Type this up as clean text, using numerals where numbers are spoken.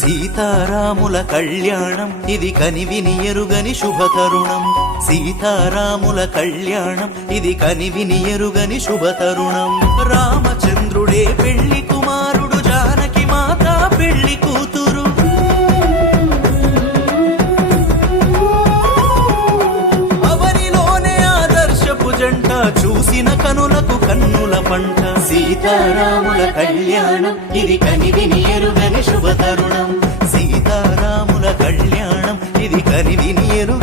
సీతారాముల కళ్యాణం ఇది కనివిని ఎరుగని శుభతరుణం. సీతారాముల కళ్యాణం ఇది కనివిని ఎరుగని శుభతరుణం. రామచంద్రుడే పెళ్లి కుమారుడు, జానకి మాత పెళ్లి కూతురు. అవనిలోనే ఆదర్శపు జంట, చూసిన కనులకు కన్నుల పంట. సీతారాముల కళ్యాణం ఇది కనివిని ఎరుగని శుభతరుణం. సీతారాముల కళ్యాణం ఇది కనివిని ఎరుగని